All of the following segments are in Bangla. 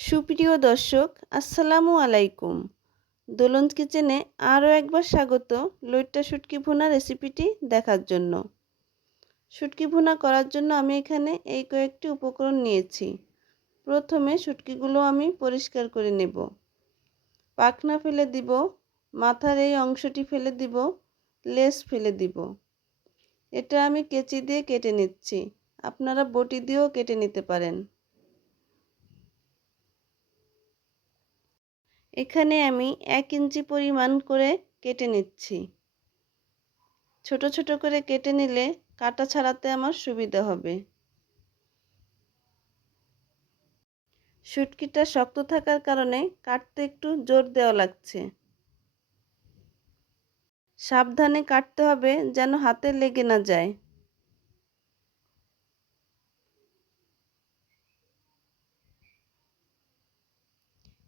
সুপ্রিয় দর্শক, আসসালামু আলাইকুম। দোলন কিচেনে আরও একবার স্বাগত লইট্টা শুটকি ভুনা রেসিপিটি দেখার জন্য। শুটকি ভুনা করার জন্য আমি এখানে এই কয়েকটি উপকরণ নিয়েছি। প্রথমে শুটকিগুলো আমি পরিষ্কার করে নেব। পাখনা ফেলে দিব, মাথার এই অংশটি ফেলে দিব, লেজ ফেলে দিব। এটা আমি কেচি দিয়ে কেটে নিচ্ছি। আপনারা বটি দিয়েও কেটে নিতে পারেন। এখানে আমি 1 ইঞ্চি পরিমাণ করে কেটে নিচ্ছি। ছোট ছোট করে কেটে নিলে কাটা ছাড়াতে আমার সুবিধা হবে। শুটকিটা শক্ত থাকার কারণে কাটতে একটু জোর দেওয়া লাগছে। সাবধানে কাটতে হবে যেন হাতে লেগে না যায়।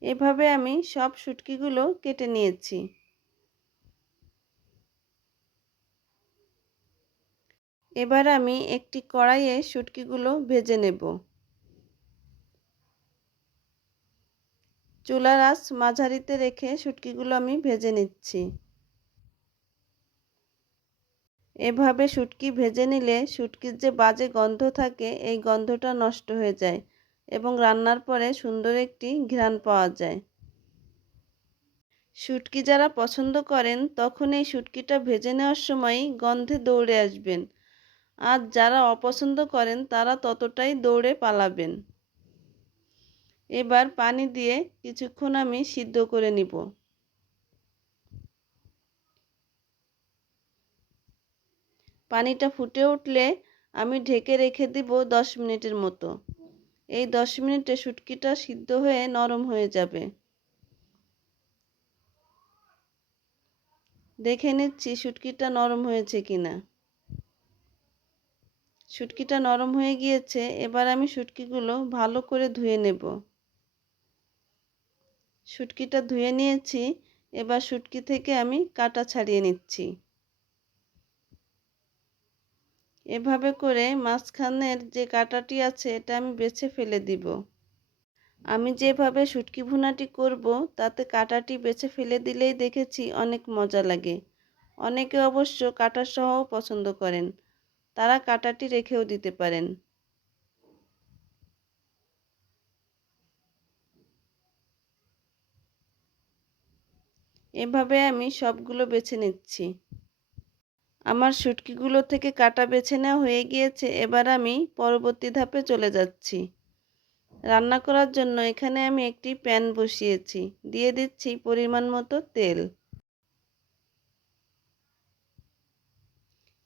এভাবে আমি সব শুটকিগুলো কেটে নিয়েছি। এবার আমি একটি কড়াইয়ে শুটকিগুলো ভেজে নেব। চুলার আঁচ মাঝারিতে রেখে শুটকিগুলো আমি ভেজে নিচ্ছি। এভাবে শুটকি ভেজে নিলে শুটকির যে বাজে গন্ধ থাকে এই গন্ধটা নষ্ট হয়ে যায় এবং রান্নার পরে সুন্দর একটি ঘ্রাণ পাওয়া যায়। শুটকি যারা পছন্দ করেন তখন এই শুটকিটা ভেজে নেওয়ার সময়ই গন্ধে দৌড়ে আসবেন, আর যারা অপছন্দ করেন তারা ততটাই দৌড়ে পালাবেন। এবার পানি দিয়ে কিছুক্ষণ আমি সিদ্ধ করে নিব। পানিটা ফুটে উঠলে আমি ঢেকে রেখে দিব 10 মিনিটের মতো। এই 10 মিনিটে শুটকিটা সিদ্ধ হয়ে নরম হয়ে যাবে। দেখে নিচ্ছি শুটকিটা নরম হয়েছে কিনা। শুটকিটা নরম হয়ে গিয়েছে। এবার আমি শুটকিগুলো ভালো করে ধুয়ে নেব। শুটকিটা ধুয়ে নিয়েছি। এবার শুটকি থেকে আমি কাঁটা ছাড়িয়ে নিচ্ছি। এভাবে করে মাঝখানের যে কাঁটাটি আছে এটা আমি বেছে ফেলে দিব। আমি যেভাবে শুটকি ভুনাটি করব তাতে কাঁটাটি বেছে ফেলে দিলেই দেখেছি অনেক মজা লাগে। অনেকে অবশ্য কাঁটা সহও পছন্দ করেন, তারা কাঁটাটি রেখেও দিতে পারেন। এভাবে আমি সবগুলো বেছে নিচ্ছি। আমার শুটকিগুলো থেকে কাঁটা বেছে নেওয়া হয়ে গিয়েছে। এবার আমি পরবর্তী ধাপে চলে যাচ্ছি। রান্না করার জন্য এখানে আমি একটি প্যান বসিয়েছি। দিয়ে দিচ্ছি পরিমাণ মতো তেল।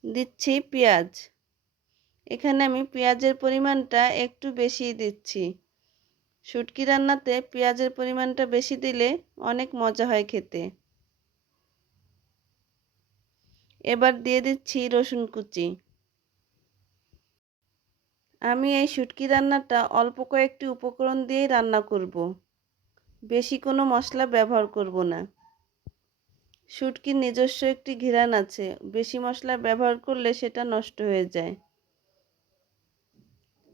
দিচ্ছি পেঁয়াজ। এখানে আমি পেঁয়াজের পরিমাণটা একটু বেশিই দিচ্ছি। শুটকি রান্নাতে পেঁয়াজের পরিমাণটা বেশি দিলে অনেক মজা হয় খেতে। এবার দিয়ে দিচ্ছি রসুন কুচি। আমি এই শুটকি রান্নাটা অল্প কয়েকটি উপকরণ দিয়েই রান্না করব। বেশি কোনো মশলা ব্যবহার করব না। শুটকির নিজস্ব একটি ঘ্রাণ আছে, বেশি মশলা ব্যবহার করলে সেটা নষ্ট হয়ে যায়।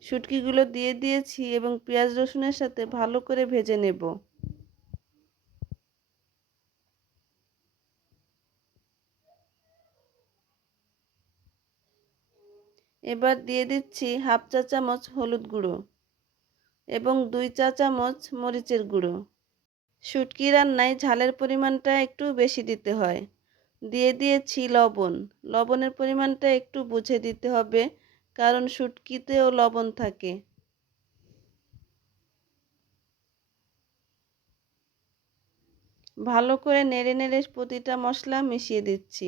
শুটকিগুলো দিয়ে দিয়েছি এবং পেঁয়াজ রসুনের সাথে ভালো করে ভেজে নেব। এবার দিয়ে দিচ্ছি হাফ চা চামচ হলুদ গুঁড়ো এবং 2 চা চামচ মরিচের গুঁড়ো। শুটকি রান্নায় ঝালের পরিমাণটা একটু বেশি দিতে হয়। দিয়ে দিয়েছি লবণ। লবণের পরিমাণটা একটু বুঝে দিতে হবে, কারণ শুটকিতেও লবণ থাকে। ভালো করে নেড়ে নেড়ে প্রতিটা মশলা মিশিয়ে দিচ্ছি।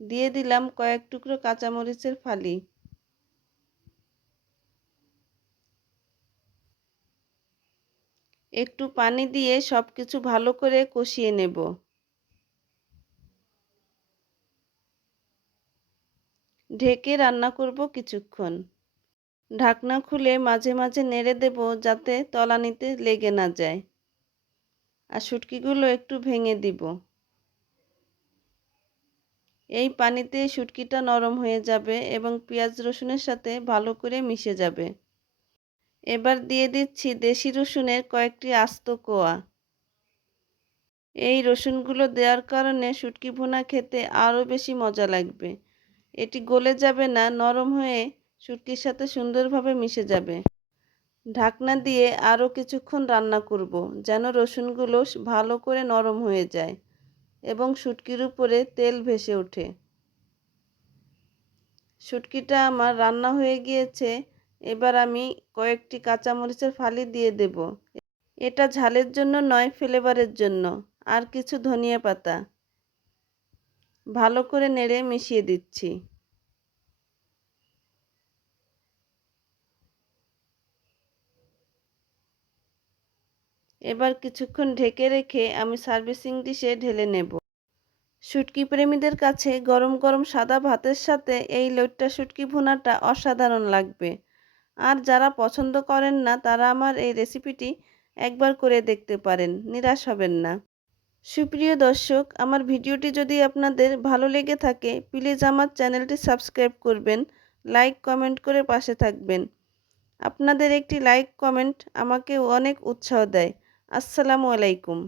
দিয়ে দিলাম কয়েক টুকরো কাঁচামরিচের ফালি। একটু পানি দিয়ে সব কিছু ভালো করে কষিয়ে নেব। ঢেকে রান্না করব কিছুক্ষণ। ঢাকনা খুলে মাঝে মাঝে নেড়ে দেব যাতে তলানিতে লেগে না যায়। আর শুটকিগুলো একটু ভেঙে দিব। এই পানিতে শুটকিটা নরম হয়ে যাবে এবং পেঁয়াজ রসুনের সাথে ভালো করে মিশে যাবে। এবার দিয়ে দিচ্ছি দেশি রসুনের কয়েকটি আস্ত কোয়া। এই রসুনগুলো দেওয়ার কারণে শুটকি ভুনা খেতে আরও বেশি মজা লাগবে। এটি গলে যাবে না, নরম হয়ে শুটকির সাথে সুন্দরভাবে মিশে যাবে। ঢাকনা দিয়ে আরও কিছুক্ষণ রান্না করব, যেন রসুনগুলো ভালো করে নরম হয়ে যায় এবং শুটকির উপরে তেল ভেসে ওঠে। শুটকিটা আমার রান্না হয়ে গিয়েছে। এবার আমি কয়েকটি কাঁচামরিচের ফালি দিয়ে দেব। এটা ঝালের জন্য নয়, ফ্লেভারের জন্য। আর কিছু ধনিয়া পাতা। ভালো করে নেড়ে মিশিয়ে দিচ্ছি। এবার কিছুক্ষণ ঢেকে রেখে আমি সার্ভিসিং ডিশে ঢেলে নেব। শুটকি প্রেমীদের কাছে গরম গরম সাদা ভাতের সাথে এই লইট্টা শুটকি ভুনাটা অসাধারণ লাগবে। আর যারা পছন্দ করেন না, তারা আমার এই রেসিপিটি একবার করে দেখতে পারেন, নিরাশ হবেন না। সুপ্রিয় দর্শক, আমার ভিডিওটি যদি আপনাদের ভালো লেগে থাকে, প্লিজ আমার চ্যানেলটি সাবস্ক্রাইব করবেন, লাইক কমেন্ট করে পাশে থাকবেন। আপনাদের একটি লাইক কমেন্ট আমাকে অনেক উৎসাহ দেয়। আসসালামু আলাইকুম।